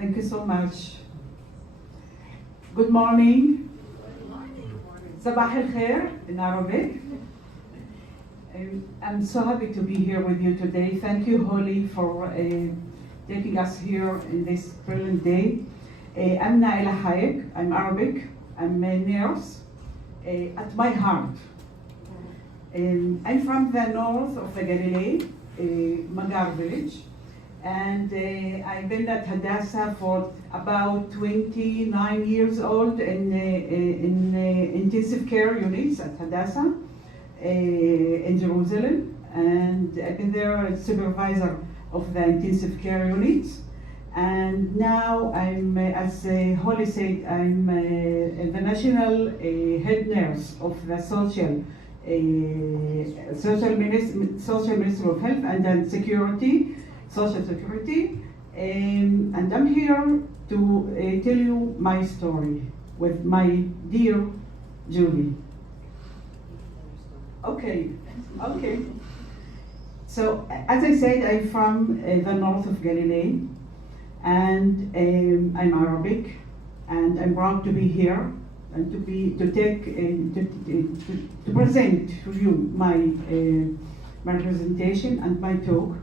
Thank you so much. Good morning. Sabah al-khair in Arabic. I'm so happy to be here with you today. Thank you, Holly, for taking us here in this brilliant day. I'm Naela Heik. I'm Arabic. I'm a nurse at my heart. I'm from the north of the Galilee, Magar village, and I've been at Hadassah for about 29 years old in intensive care units at Hadassah in Jerusalem, and I've been there as supervisor of the intensive care units. And now I'm, as Holly said, I'm the national head nurse of the social Ministry of Health and then Social Security, and I'm here to tell you my story with my dear Julie. Okay. So, as I said, I'm from the north of Galilee, and I'm Arabic, and I'm proud to be here and to present to you my presentation and my talk.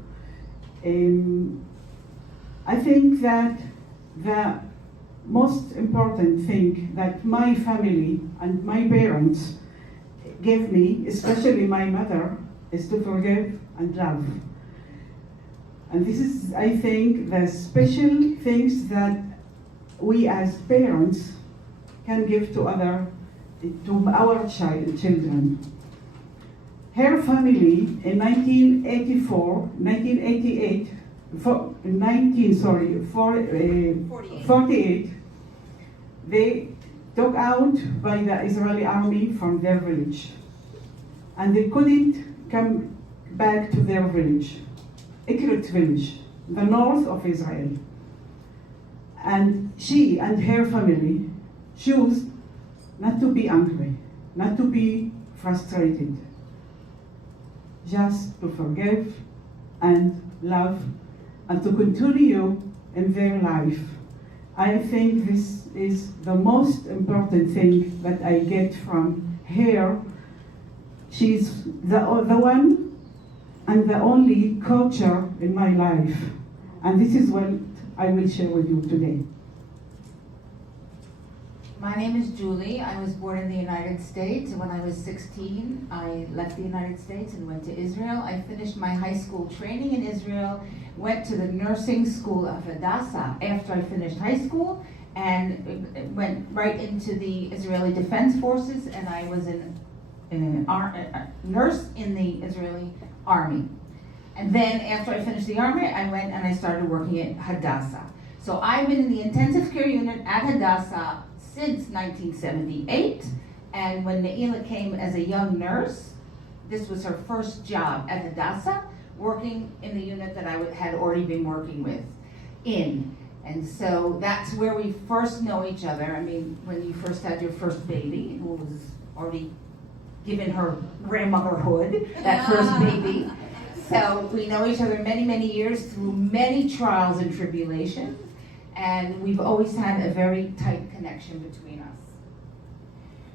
I think that the most important thing that my family and my parents gave me, especially my mother, is to forgive and love. And this is, I think, the special things that we as parents can give to our children. Her family in 48, they took out by the Israeli army from their village, and they couldn't come back to their village, Ikrit village, the north of Israel. And she and her family choose not to be angry, not to be frustrated, just to forgive and love and to continue in their life. I think this is the most important thing that I get from her. She's the one and the only culture in my life. And this is what I will share with you today. My name is Julie. I was born in the United States. When I was 16, I left the United States and went to Israel. I finished my high school training in Israel, went to the nursing school of Hadassah after I finished high school, and went right into the Israeli Defense Forces, and I was a nurse in the Israeli Army. And then after I finished the Army, I went and I started working at Hadassah. So I've been in the intensive care unit at Hadassah since 1978, and when Naela came as a young nurse, this was her first job at Hadassah, working in the unit that I had already been working with and so that's where we first know each other. I mean, when you first had your first baby, who was already given her grandmotherhood, that first baby. So we know each other many, many years through many trials and tribulations, and we've always had a very tight connection between us.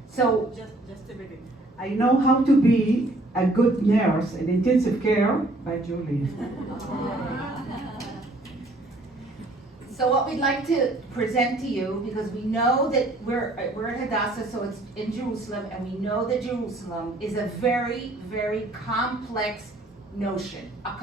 So, just a minute. I know how to be a good nurse in intensive care by Julie. So what we'd like to present to you, because we know that we're at Hadassah, so it's in Jerusalem, and we know that Jerusalem is a very, very complex notion, a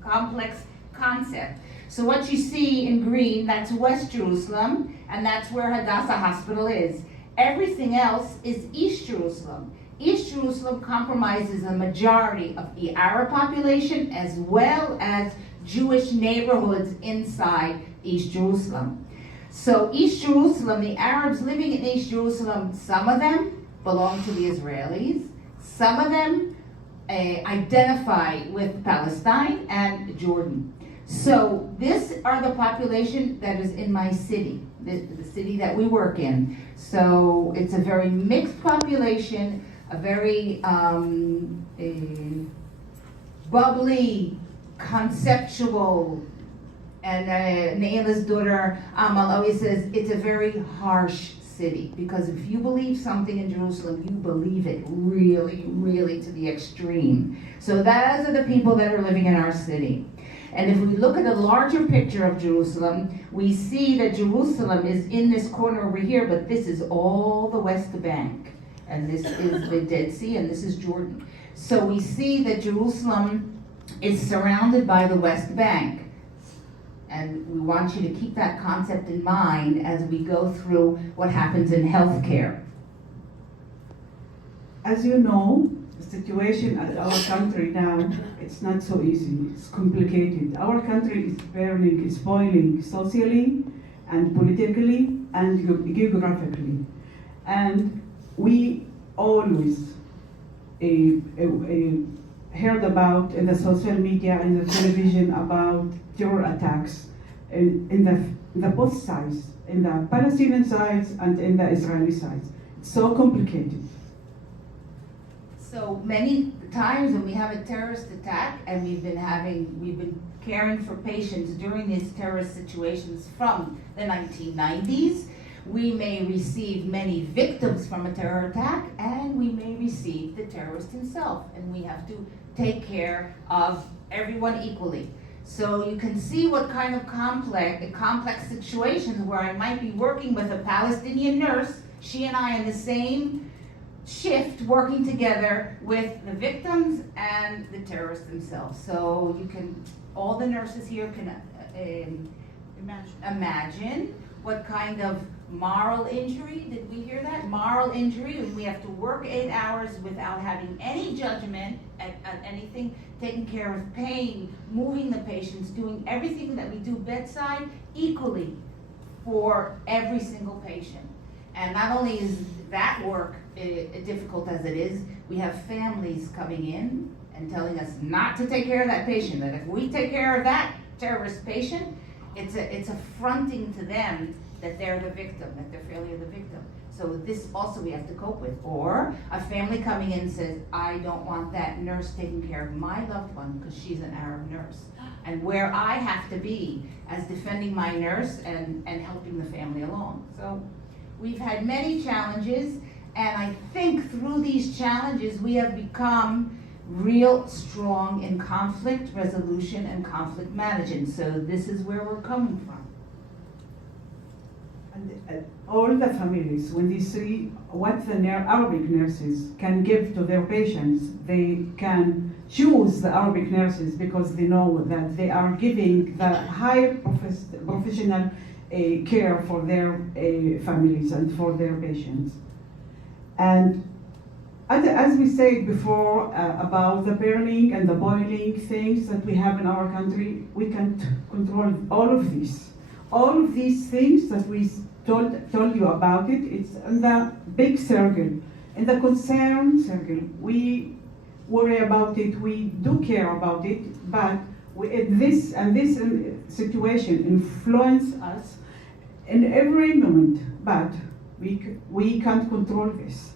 complex concept. So what you see in green, that's West Jerusalem, and that's where Hadassah Hospital is. Everything else is East Jerusalem. East Jerusalem compromises a majority of the Arab population as well as Jewish neighborhoods inside East Jerusalem. So East Jerusalem, the Arabs living in East Jerusalem, some of them belong to the Israelis, some of them identify with Palestine and Jordan. So this are the population that is in my city, the city that we work in. So it's a very mixed population, a very bubbly, conceptual, And Naela's daughter Amal always says it's a very harsh city, because if you believe something in Jerusalem, you believe it really, really to the extreme. So those are the people that are living in our city. And if we look at a larger picture of Jerusalem, we see that Jerusalem is in this corner over here, but this is all the West Bank. And this is the Dead Sea, and this is Jordan. So we see that Jerusalem is surrounded by the West Bank. And we want you to keep that concept in mind as we go through what happens in healthcare. As you know, the situation at our country now, it's not so easy. It's complicated. Our country is burning, is boiling socially and politically and geographically. And we always heard about in the social media and the television about terror attacks in the both sides, in the Palestinian sides and in the Israeli sides. It's so complicated. So many times when we have a terrorist attack, and we've been caring for patients during these terrorist situations from the 1990s, we may receive many victims from a terror attack, and we may receive the terrorist himself, and we have to take care of everyone equally. So you can see what kind of complex situations where I might be working with a Palestinian nurse, she and I in the same shift, working together with the victims and the terrorists themselves. So you can, all the nurses here can imagine what kind of moral injury, did we hear that? Moral injury, and we have to work 8 hours without having any judgment at anything, taking care of pain, moving the patients, doing everything that we do bedside equally for every single patient. And not only is that work difficult as it is, we have families coming in and telling us not to take care of that patient, that if we take care of that terrorist patient, it's affronting to them that they're the victim, that they're failure the victim. So this also we have to cope with. Or a family coming in says, I don't want that nurse taking care of my loved one because she's an Arab nurse. And where I have to be as defending my nurse and helping the family along. So we've had many challenges, and I think through these challenges we have become real strong in conflict resolution and conflict management. So this is where we're coming from. And all the families, when they see what the Arabic nurses can give to their patients, they can choose the Arabic nurses because they know that they are giving the high professional care for their families and for their patients. And as we said before about the burning and the boiling things that we have in our country, we can't control all of these. All of these things that we told you about it's in the big circle, in the concern circle. We worry about it, we do care about it, but this situation influence us in every moment, but we can't control this.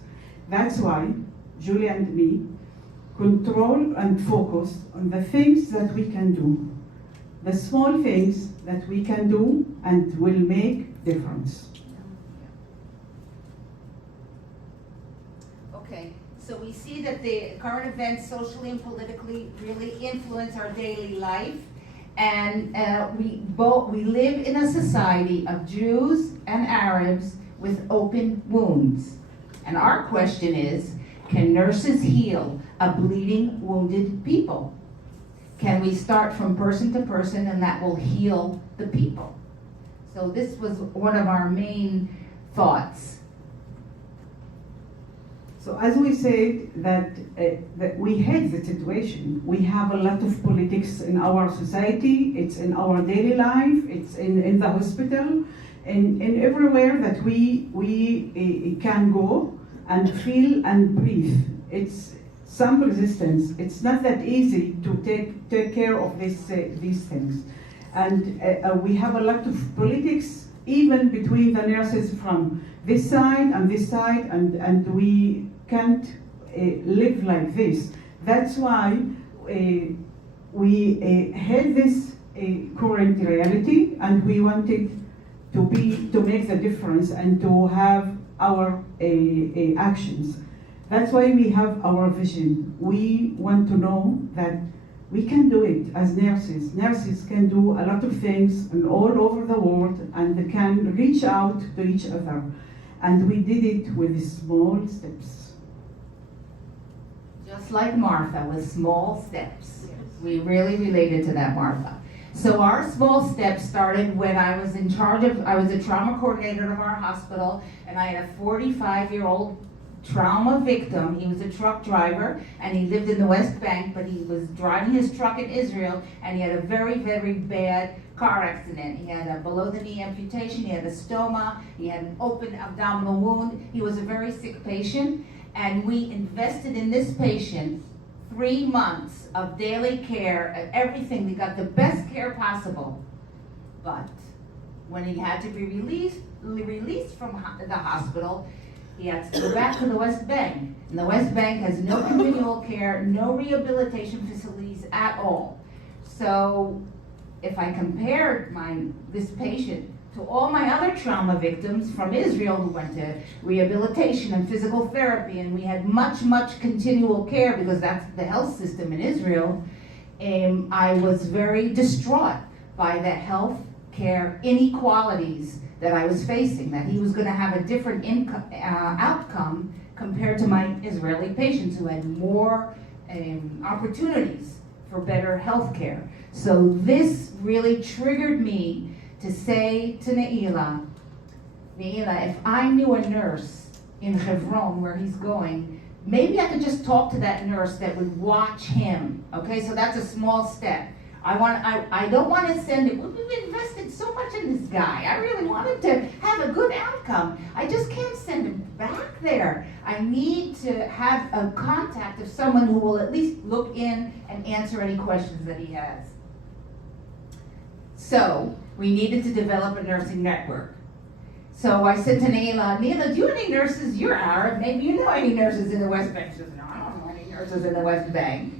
That's why Julie and me control and focus on the things that we can do, the small things that we can do and will make difference. Okay, so we see that the current events socially and politically really influence our daily life, and we live in a society of Jews and Arabs with open wounds. And our question is, can nurses heal a bleeding, wounded people? Can we start from person to person and that will heal the people? So this was one of our main thoughts. So as we said that we hate the situation. We have a lot of politics in our society, it's in our daily life, it's in the hospital, and everywhere that we can go and feel and breathe. It's some resistance. It's not that easy to take care of these things. And we have a lot of politics even between the nurses from this side and this side, and we can't live like this. That's why we had this a current reality, and we wanted to make the difference and to have our actions. That's why we have our vision. We want to know that we can do it as nurses. Nurses can do a lot of things and all over the world, and they can reach out to each other. And we did it with small steps. Just like Martha, with small steps. We really related to that, Martha. So our small steps started when I was in charge of, I was a trauma coordinator of our hospital, and I had a 45-year-old trauma victim. He was a truck driver, and he lived in the West Bank, but he was driving his truck in Israel, and he had a very, very bad car accident. He had a below-the-knee amputation, he had a stoma, he had an open abdominal wound. He was a very sick patient, and we invested in this patient 3 months of daily care and everything. We got the best care possible. But when he had to be released from the hospital, he had to go back to the West Bank. And the West Bank has no continual care, no rehabilitation facilities at all. So if I compared this patient to all my other trauma victims from Israel who went to rehabilitation and physical therapy, and we had much, much continual care because that's the health system in Israel, I was very distraught by the health care inequalities that I was facing, that he was going to have a different outcome compared to my Israeli patients who had more opportunities for better health care. So this really triggered me to say to Naela, if I knew a nurse in Hebron where he's going, maybe I could just talk to that nurse that would watch him. Okay, so that's a small step. I don't want to send it. We've invested so much in this guy. I really wanted to have a good outcome. I just can't send him back there. I need to have a contact of someone who will at least look in and answer any questions that he has. So we needed to develop a nursing network. So I said to Naela, do you have any nurses? You're Arab. Maybe you know any nurses in the West Bank. She says, no, I don't know any nurses in the West Bank.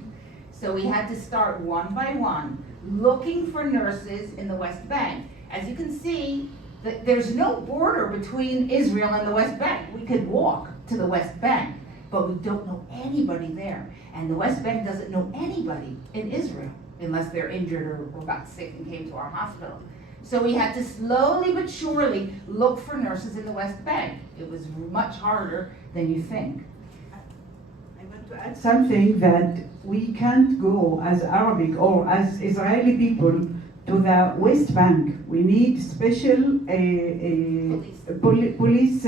So we had to start one by one, looking for nurses in the West Bank. As you can see, there's no border between Israel and the West Bank. We could walk to the West Bank, but we don't know anybody there. And the West Bank doesn't know anybody in Israel unless they're injured or got sick and came to our hospital. So we had to slowly but surely look for nurses in the West Bank. It was much harder than you think. I want to add something that we can't go as Arabic or as Israeli people to the West Bank. We need special police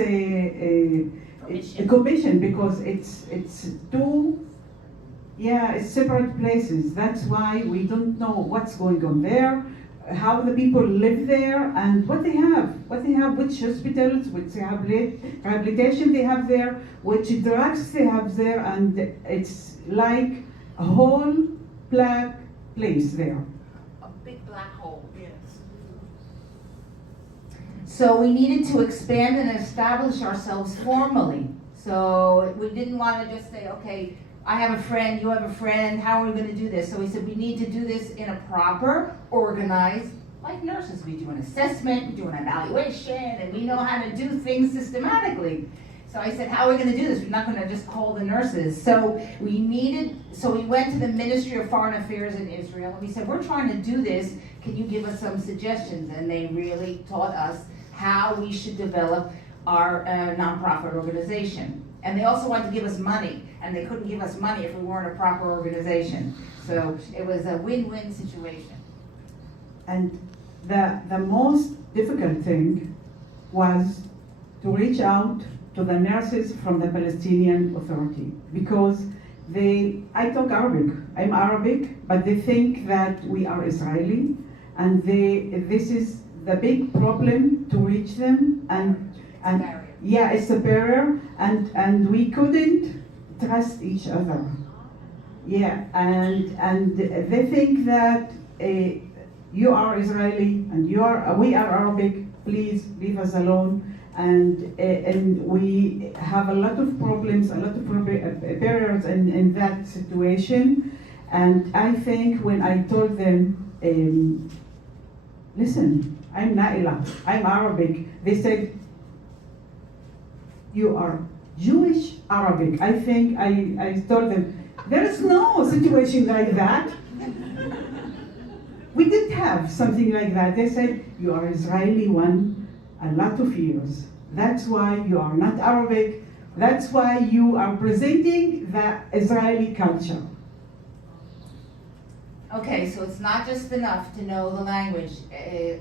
commission because it's two it's separate places. That's why we don't know what's going on there, how the people live there, and what they have, which hospitals, which rehabilitation they have there, which drugs they have there, and it's like a whole black place there. A big black hole. Yes. So we needed to expand and establish ourselves formally. So we didn't want to just say, okay, I have a friend, you have a friend, how are we going to do this? So we said we need to do this in a proper, organized, like nurses. We do an assessment, we do an evaluation, and we know how to do things systematically. So I said, how are we going to do this? We're not going to just call the nurses. So we went to the Ministry of Foreign Affairs in Israel, and we said, we're trying to do this. Can you give us some suggestions? And they really taught us how we should develop our nonprofit organization. And they also wanted to give us money, and they couldn't give us money if we weren't a proper organization. So it was a win-win situation. And the most difficult thing was to reach out to the nurses from the Palestinian Authority, because I talk Arabic, I'm Arabic, but they think that we are Israeli, and this is the big problem to reach them, and yeah, it's a barrier, and we couldn't trust each other. Yeah, and they think that you are Israeli and we are Arabic. Please leave us alone. And we have a lot of problems, barriers in that situation. And I think when I told them listen, I'm Naela, I'm Arabic. They said, you are Jewish Arabic. I think I told them, there is no situation like that. We did have something like that. They said, you are Israeli one, a lot of years. That's why you are not Arabic. That's why you are presenting the Israeli culture. Okay, so it's not just enough to know the language.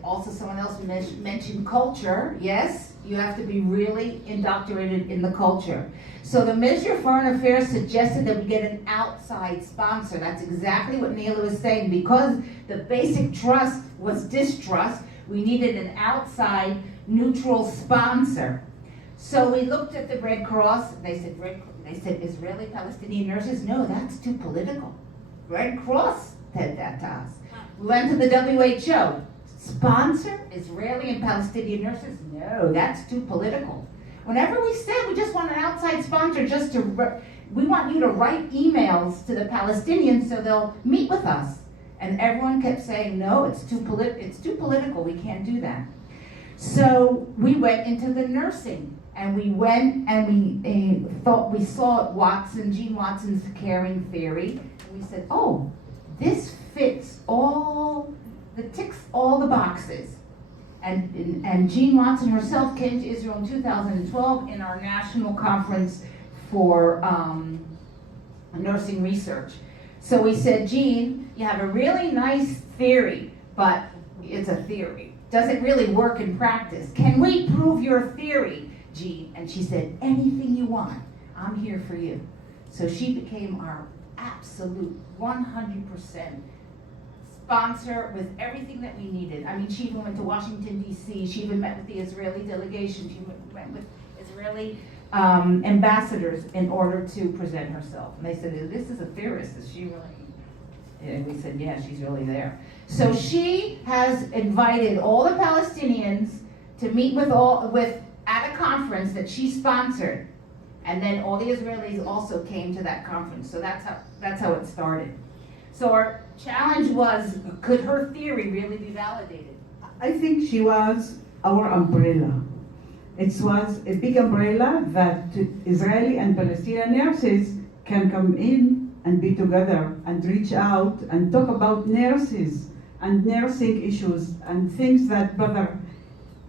Also, someone else mentioned culture. Yes, you have to be really indoctrinated in the culture. So the Ministry of Foreign Affairs suggested that we get an outside sponsor. That's exactly what Naela was saying. Because the basic trust was distrust, we needed an outside neutral sponsor. So we looked at the Red Cross. They said Israeli Palestinian nurses. No, that's too political. Red Cross said that to us. We went to the WHO. Sponsor Israeli and Palestinian nurses? No, that's too political. Whenever we said we just want an outside sponsor, we want you to write emails to the Palestinians so they'll meet with us. And everyone kept saying, no, it's too political, we can't do that. So we went into the nursing, and we went and we saw Gene Watson's caring theory, and we said, oh, this ticks all the boxes. And Jean Watson herself came to Israel in 2012 in our national conference for nursing research. So we said, Jean, you have a really nice theory, but it's a theory. Does it really work in practice? Can we prove your theory, Jean? And she said, anything you want, I'm here for you. So she became our absolute 100% sponsor with everything that we needed. I mean, she even went to Washington, D.C. She even met with the Israeli delegation. She went with Israeli ambassadors in order to present herself. And they said, this is a theorist. Is she really? And we said, yeah, she's really there. So she has invited all the Palestinians to meet at a conference that she sponsored. And then all the Israelis also came to that conference. So that's how it started. So our challenge was, could her theory really be validated? I think she was our umbrella. It was a big umbrella that Israeli and Palestinian nurses can come in and be together and reach out and talk about nurses and nursing issues and things that bother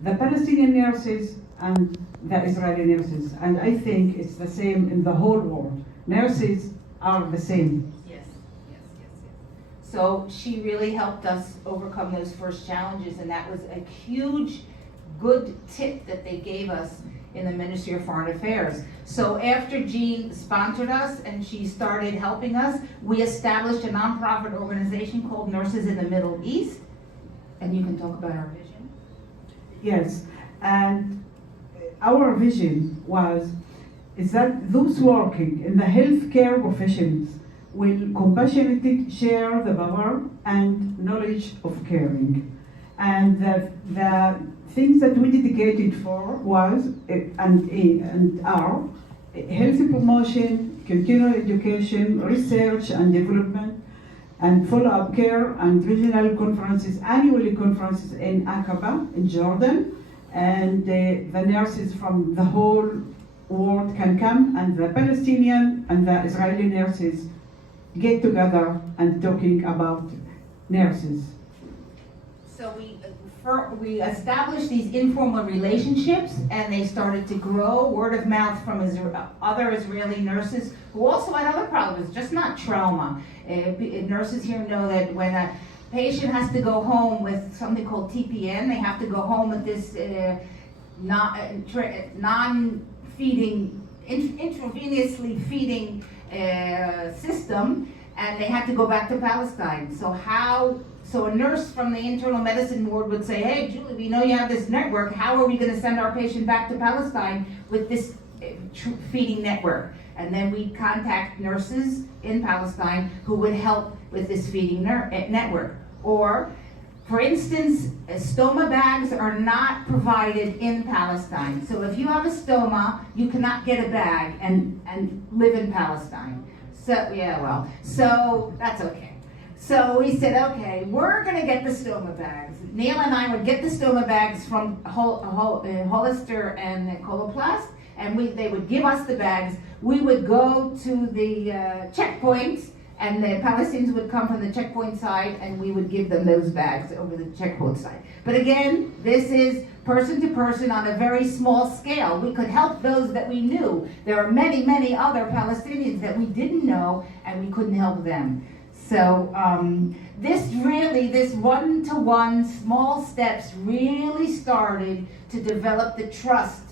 the Palestinian nurses and the Israeli nurses. And I think it's the same in the whole world. Nurses are the same. Yes. So she really helped us overcome those first challenges, and that was a huge, good tip that they gave us in the Ministry of Foreign Affairs. So after Jean sponsored us and she started helping us, we established a nonprofit organization called Nurses in the Middle East. And you can talk about our vision. Yes, and our vision is that those working in the healthcare professions will compassionately share the power and knowledge of caring. And the things that we dedicated for was and are healthy promotion, continuing education, research and development, and follow-up care and regional conferences, annually conferences in Aqaba in Jordan. And the nurses from the whole world can come, and the Palestinian and the Israeli nurses get together and talking about nurses. So we established these informal relationships, and they started to grow word of mouth from other Israeli nurses who also had other problems, just not trauma. Nurses here know that when a patient has to go home with something called TPN, they have to go home with this non-feeding, intravenously feeding system, and they had to go back to Palestine. So a nurse from the internal medicine ward would say, hey, Julie, we know you have this network. How are we going to send our patient back to Palestine with this feeding network? And then we'd contact nurses in Palestine who would help with this feeding network. Or, for instance, stoma bags are not provided in Palestine. So if you have a stoma, you cannot get a bag and live in Palestine. So that's okay. So we said, okay, we're going to get the stoma bags. Naela and I would get the stoma bags from Hollister and Coloplast, and they would give us the bags. We would go to the checkpoints, and the Palestinians would come from the checkpoint side, and we would give them those bags over the checkpoint side. But again, this is person to person on a very small scale. We could help those that we knew. There are many, many other Palestinians that we didn't know, and we couldn't help them. So this one-to-one small steps really started to develop the trust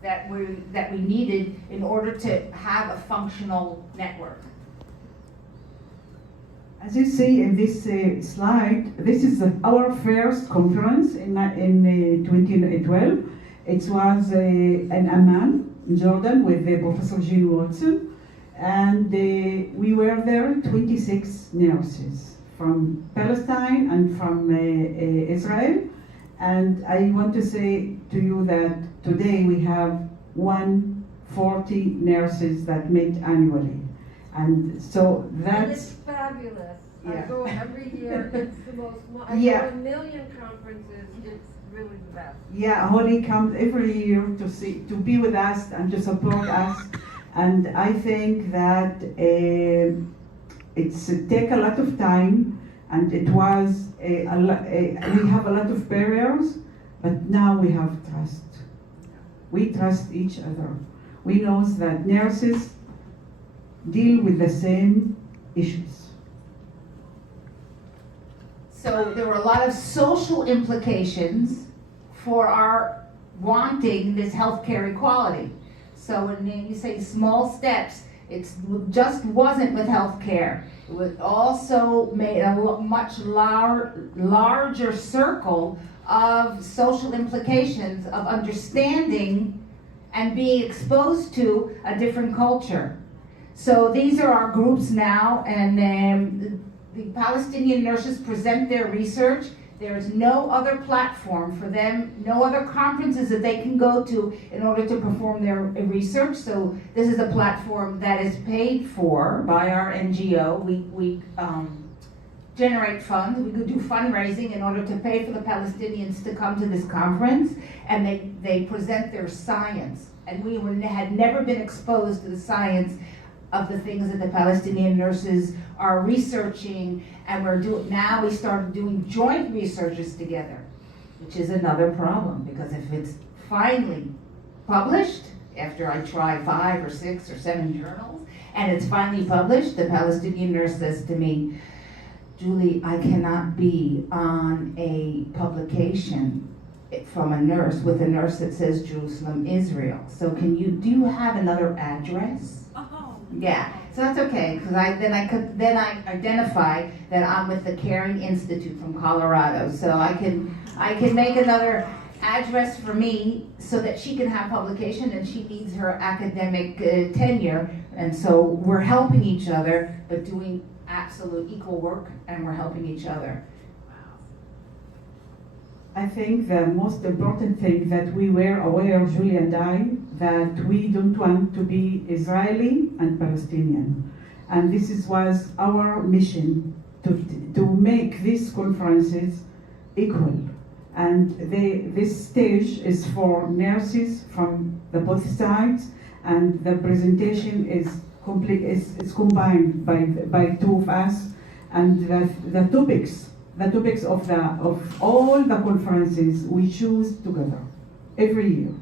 that we needed in order to have a functional network. As you see in this slide, this is our first conference in 2012. It was in Amman, in Jordan, with Professor Jean Watson. And we were there 26 nurses from Palestine and from Israel. And I want to say to you that today we have 140 nurses that meet annually. And so And it's that's... fabulous. Yeah. I go every year. It's the most. I Yeah. go to a million conferences. It's really the best. Yeah, Holly comes every year to be with us and to support us. And I think that it's take a lot of time, and it was we have a lot of barriers, but now we have trust. We trust each other. We know that nurses deal with the same issues. So there were a lot of social implications for our wanting this healthcare equality. So when you say small steps, it just wasn't with healthcare. It was also made a much larger circle of social implications of understanding and being exposed to a different culture. So these are our groups now, and the Palestinian nurses present their research. There's no other platform for them, no other conferences that they can go to in order to perform their research. So this is a platform that is paid for by our NGO. We generate funds. We could do fundraising in order to pay for the Palestinians to come to this conference, and they present their science. And we had never been exposed to the science of the things that the Palestinian nurses are researching, and now we started doing joint researches together, which is another problem, because if it's finally published, after I try 5 or 6 or 7 journals, and it's finally published, the Palestinian nurse says to me, Julie, I cannot be on a publication from a nurse with a nurse that says Jerusalem, Israel. So do you have another address? Yeah, so that's okay, because I identify that I'm with the Caring Institute from Colorado, so I can make another address for me so that she can have publication, and she needs her academic tenure, and so we're helping each other, but doing absolute equal work, and we're helping each other. I think the most important thing that we were aware, Julie and I, that we don't want to be Israeli and Palestinian. And was our mission, to make these conferences equal. And this stage is for nurses from both sides, and the presentation is combined by two of us, and the topics of all the conferences we choose together every year.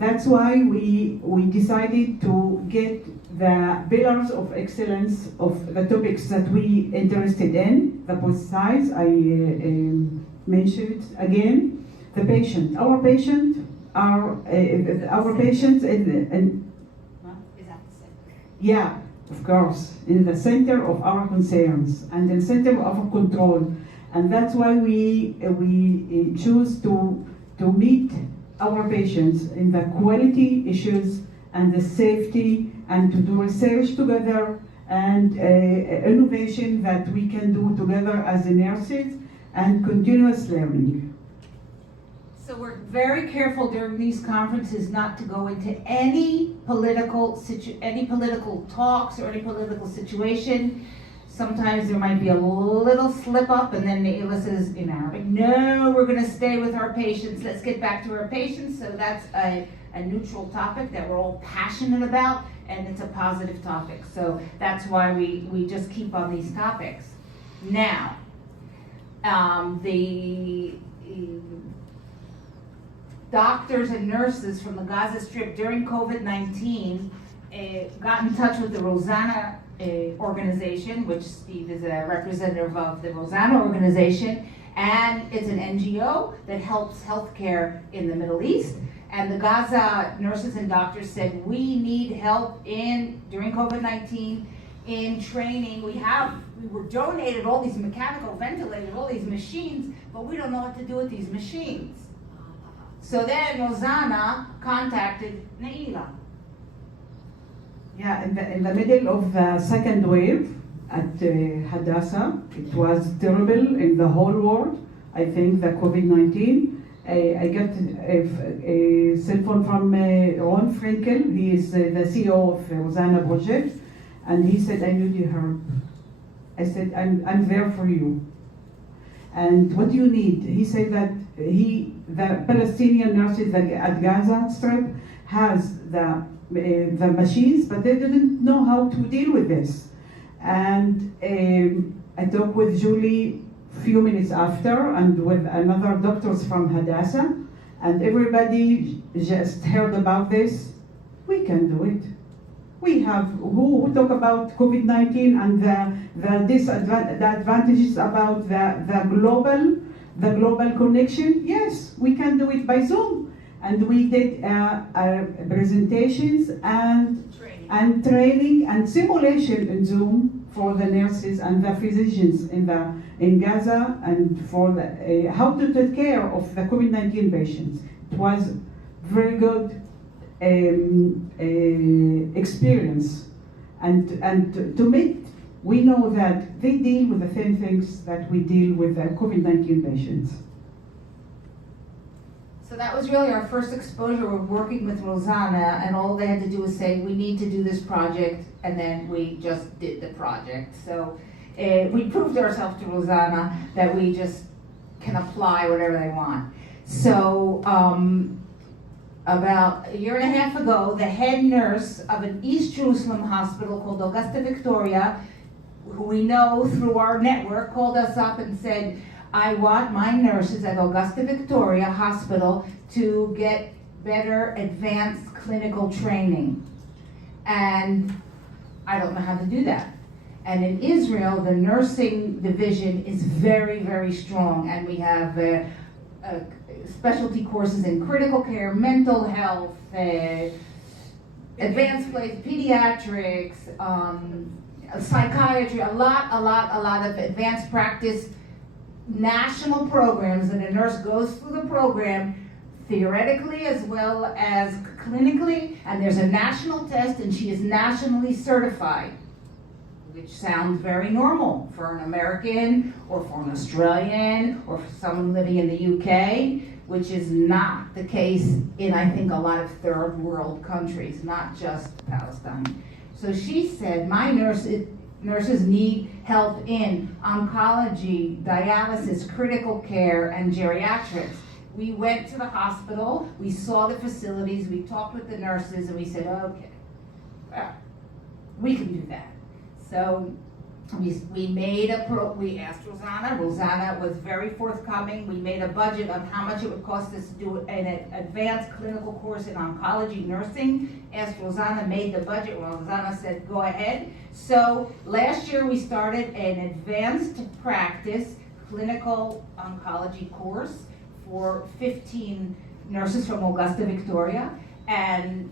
That's why we decided to get the pillars of excellence of the topics that we interested in, the both sides. I mentioned again the patient. Our patients and yeah, of course, in the center of our concerns and in the center of our control, and that's why we choose to meet our patients in the quality issues and the safety, and to do research together and innovation that we can do together as nurses, and continuous learning. So we're very careful during these conferences not to go into any political talks or any political situation. Sometimes there might be a little slip up, and then Naela says in Arabic, no, we're gonna stay with our patients. Let's get back to our patients. So that's a neutral topic that we're all passionate about, and it's a positive topic. So that's why we just keep on these topics. Now, the doctors and nurses from the Gaza Strip during COVID-19 got in touch with the Rosanna organization, which Steve is a representative of the Rosanna organization, and it's an NGO that helps healthcare in the Middle East. And the Gaza nurses and doctors said, we need help during COVID-19 in training. We were donated all these mechanical ventilators, all these machines, but we don't know what to do with these machines. So then Rosanna contacted Naela. Yeah, in the middle of the second wave at Hadassah, it was terrible in the whole world. I think the COVID-19. I got a cell phone from Ron Frankel. He is the CEO of Rosanna Project, and he said, I need your help. I said, I'm there for you. And what do you need? He said that the Palestinian nurses at Gaza Strip has the machines, but they didn't know how to deal with this. And I talked with Julie few minutes after, and with another doctors from Hadassah, and everybody just heard about this. We can do it. We have who talk about COVID-19 and the advantages about the global connection. Yes, we can do it by Zoom, and we did presentations and training and simulation in Zoom for the nurses and the physicians in Gaza, and for how to take care of the COVID-19 patients. It was very good experience, and to meet, we know that they deal with the same things that we deal with the COVID-19 patients. So that was really our first exposure of working with Rosanna, and all they had to do was say, we need to do this project, and then we just did the project. So we proved ourselves to Rosanna that we just can apply whatever they want. So about a year and a half ago, the head nurse of an East Jerusalem hospital called Augusta Victoria, who we know through our network, called us up and said, I want my nurses at Augusta Victoria Hospital to get better advanced clinical training. And I don't know how to do that. And in Israel, the nursing division is very, very strong. And we have specialty courses in critical care, mental health, advanced place, pediatrics, psychiatry, a lot of advanced practice national programs, and a nurse goes through the program theoretically as well as clinically, and there's a national test, and she is nationally certified, which sounds very normal for an American or for an Australian or for someone living in the UK, which is not the case in, I think, a lot of third world countries, not just Palestine. So she said, my nurses need help in oncology, dialysis, critical care, and geriatrics. We went to the hospital, we saw the facilities, we talked with the nurses, and we said, okay, well, we can do that. So we asked Rosanna was very forthcoming. We made a budget of how much it would cost us to do an advanced clinical course in oncology nursing. Asked Rosanna, made the budget. Rosanna said, go ahead. So last year we started an advanced practice clinical oncology course for 15 nurses from Augusta Victoria. And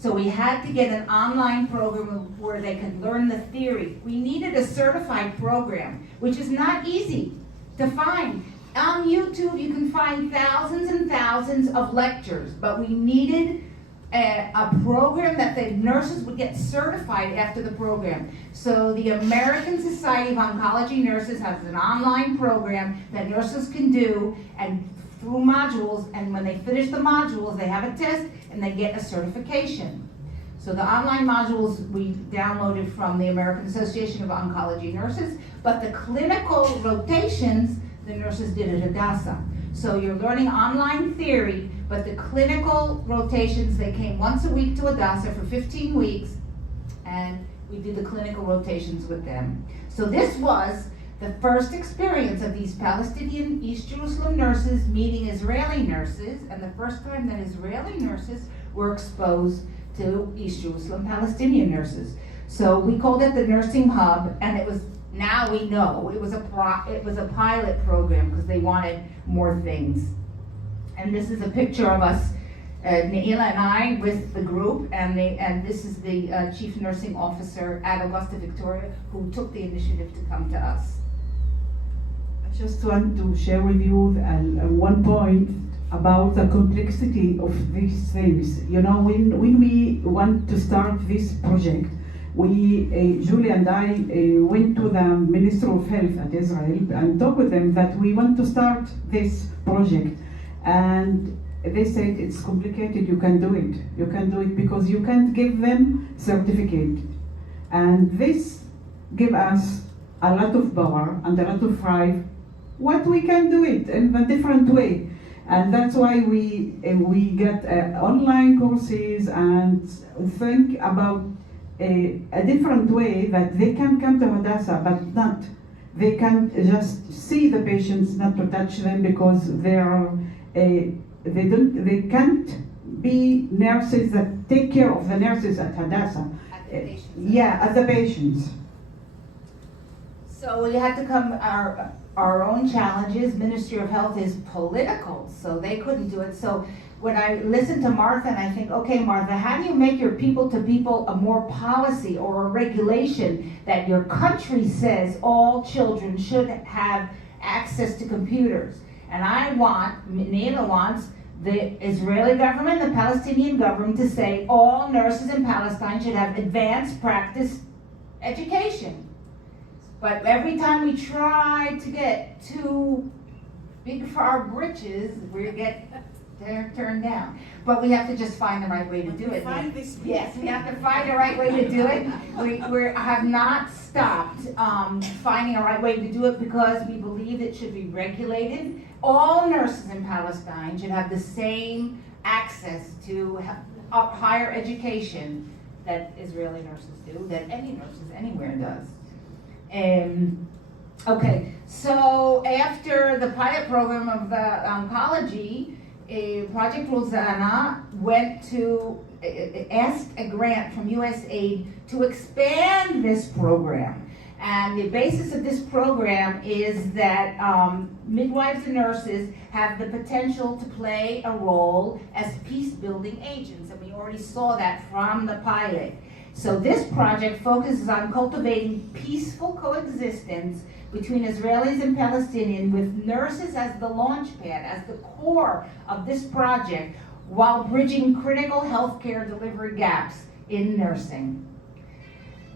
so we had to get an online program where they could learn the theory. We needed a certified program, which is not easy to find. On YouTube, you can find thousands and thousands of lectures, but we needed a program that the nurses would get certified after the program. So the American Society of Oncology Nurses has an online program that nurses can do, and through modules, and when they finish the modules, they have a test and they get a certification. So the online modules we downloaded from the American Association of Oncology Nurses, but the clinical rotations, the nurses did at Hadassah. So you're learning online theory, but the clinical rotations, they came once a week to Hadassah for 15 weeks, and we did the clinical rotations with them. So this was the first experience of these Palestinian East Jerusalem nurses meeting Israeli nurses, and the first time that Israeli nurses were exposed to East Jerusalem Palestinian nurses. So we called it the Nursing Hub, and it was, now we know, it was a pilot program because they wanted more things. And this is a picture of us, Naela and I, with the group, and this is the Chief Nursing Officer at Augusta Victoria, who took the initiative to come to us. I just want to share with you one point about the complexity of these things. You know, when we want to start this project, Julie and I went to the Minister of Health at Israel and talked with them that we want to start this project. And they said, it's complicated, you can do it. You can do it because you can't give them certificate. And this give us a lot of power and a lot of pride what we can do it in a different way. And that's why we get online courses and think about a different way that they can come to Hadassah, but not, they can't just see the patients, not to touch them because they can't be nurses that take care of the nurses at Hadassah. At the patients. Yeah, at the patients. So we had to come, our own challenges. Ministry of Health is political, so they couldn't do it. So when I listen to Martha and I think, okay, Martha, how do you make your people-to-people a more policy or a regulation that your country says all children should have access to computers? And Naela wants the Israeli government, the Palestinian government to say all nurses in Palestine should have advanced practice education. But every time we try to get too big for our britches, we get turned down. But we have to just find the right way to do it. Yes, we have to find the right way to do it. We have not stopped finding a right way to do it because we believe it should be regulated. All nurses in Palestine should have the same access to higher education that Israeli nurses do, that any nurses anywhere does. Okay, so after the pilot program of oncology, Project Rosanna went to, asked a grant from USAID to expand this program. And the basis of this program is that midwives and nurses have the potential to play a role as peace-building agents, and we already saw that from the pilot. So this project focuses on cultivating peaceful coexistence between Israelis and Palestinians with nurses as the launch pad, as the core of this project, while bridging critical healthcare delivery gaps in nursing.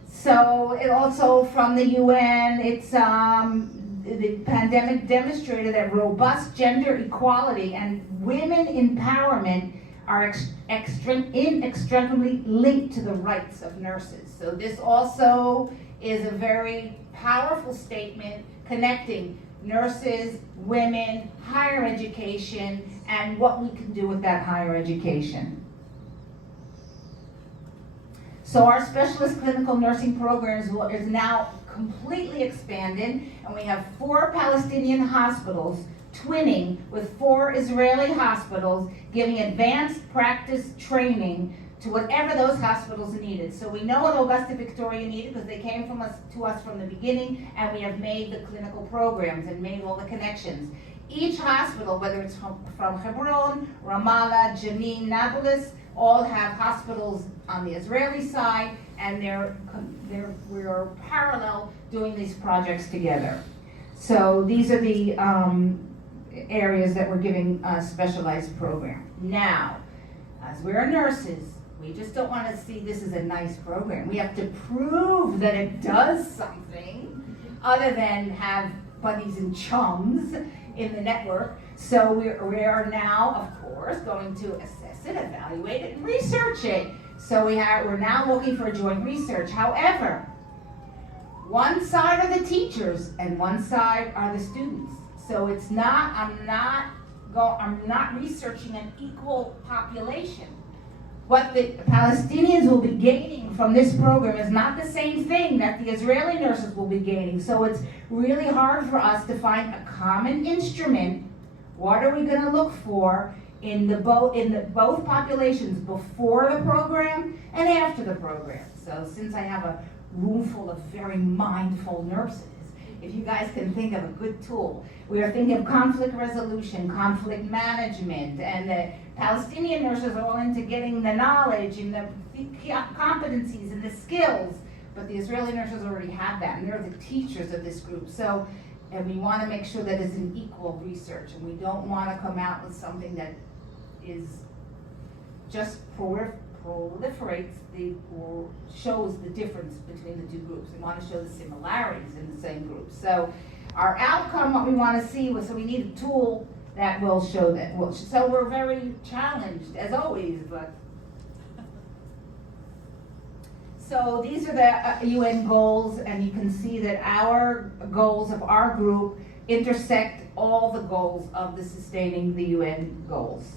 So it also from the UN, the pandemic demonstrated that robust gender equality and women empowerment are inextricably linked to the rights of nurses. So this also is a very powerful statement connecting nurses, women, higher education, and what we can do with that higher education. So our specialist clinical nursing programs is now completely expanded, and we have 4 Palestinian hospitals twinning with 4 Israeli hospitals, giving advanced practice training to whatever those hospitals needed. So we know what Augusta Victoria needed because they came to us from the beginning, and we have made the clinical programs and made all the connections. Each hospital, whether it's from Hebron, Ramallah, Jenin, Nablus, all have hospitals on the Israeli side, and we are parallel doing these projects together. So these are the areas that we're giving a specialized program. Now, as we're nurses, we just don't want to see this as a nice program. We have to prove that it does something other than have buddies and chums in the network. So we are now, of course, going to assess it, evaluate it, and research it. So we're now looking for joint research. However, one side are the teachers and one side are the students. So it's not, I'm not researching an equal population. What the Palestinians will be gaining from this program is not the same thing that the Israeli nurses will be gaining. So it's really hard for us to find a common instrument. What are we going to look for in both populations before the program and after the program? So since I have a room full of very mindful nurses, if you guys can think of a good tool. We are thinking of conflict resolution, conflict management, and the Palestinian nurses are all into getting the knowledge and the competencies and the skills, but the Israeli nurses already have that, and they're the teachers of this group. So, and we want to make sure that it's an equal research, and we don't want to come out with something that is just proliferates or shows the difference between the two groups. We want to show the similarities in the same group. So our outcome, what we want to see was, so we need a tool that will show that. So we're very challenged, as always, but. So these are the UN goals, and you can see that our goals of our group intersect all the goals of the sustaining the UN goals.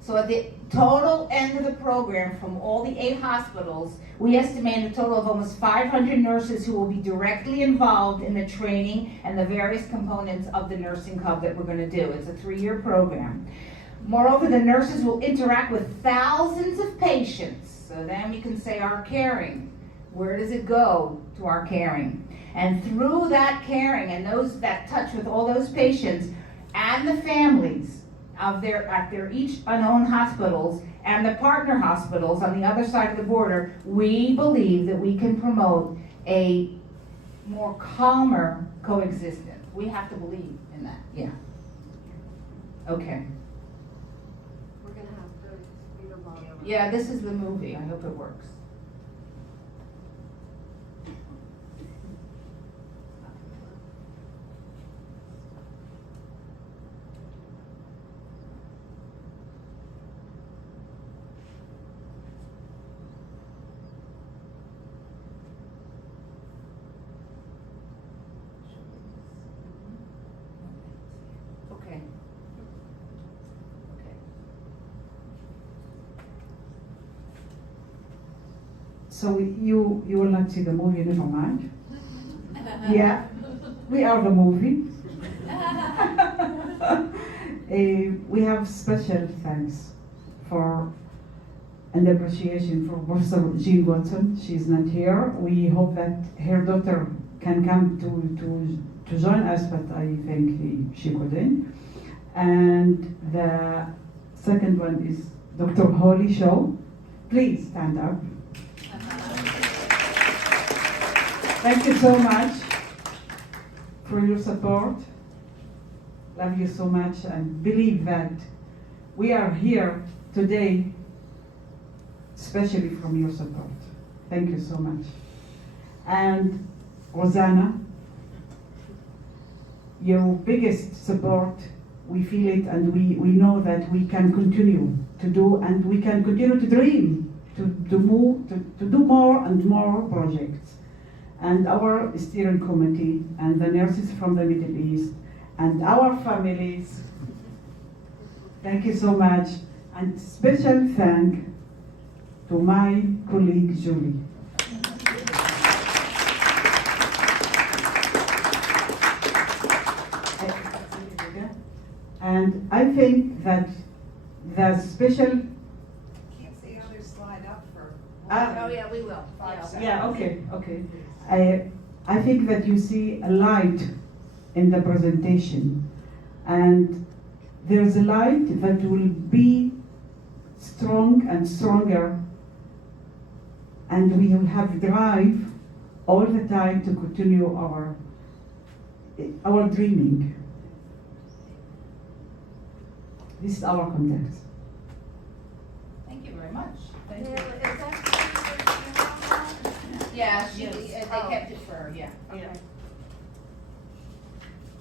So at the total end of the program, from all the 8 hospitals, we estimate a total of almost 500 nurses who will be directly involved in the training and the various components of the nursing hub that we're going to do. It's a 3-year program. Moreover, the nurses will interact with thousands of patients. So then we can say our caring. Where does it go to our caring? And through that caring and that touch with all those patients and the families, at their each own hospitals and the partner hospitals on the other side of the border, we believe that we can promote a more calmer coexistence. We have to believe in that. Yeah. Okay. We're gonna have to speed them up. Yeah, this is the movie. I hope it works. Okay. So you will not see the movie, never mind. Yeah, we are the movie. We have special thanks for and appreciation for Professor Jean Watson. She's not here. We hope that her daughter can come to join us, but I think she couldn't. And the second one is Dr. Holly Shaw. Please stand up. Thank you so much for your support. Love you so much and believe that we are here today especially from your support. Thank you so much. And Rosanna, your biggest support, we feel it, and we know that we can continue to do, and we can continue to dream, to do more and more projects. And our steering committee and the nurses from the Middle East and our families, thank you so much. And special thank to my colleague Julie. And I think that the special. Can't see how they slide up for. Oh yeah, we will. 5 seconds. Yeah, okay. I think that you see a light in the presentation, and there's a light that will be strong and stronger, and we will have drive all the time to continue our dreaming. This is our context. Thank you very much. Is that Yeah, she, Yes. they Oh. kept it for her, yeah. Okay.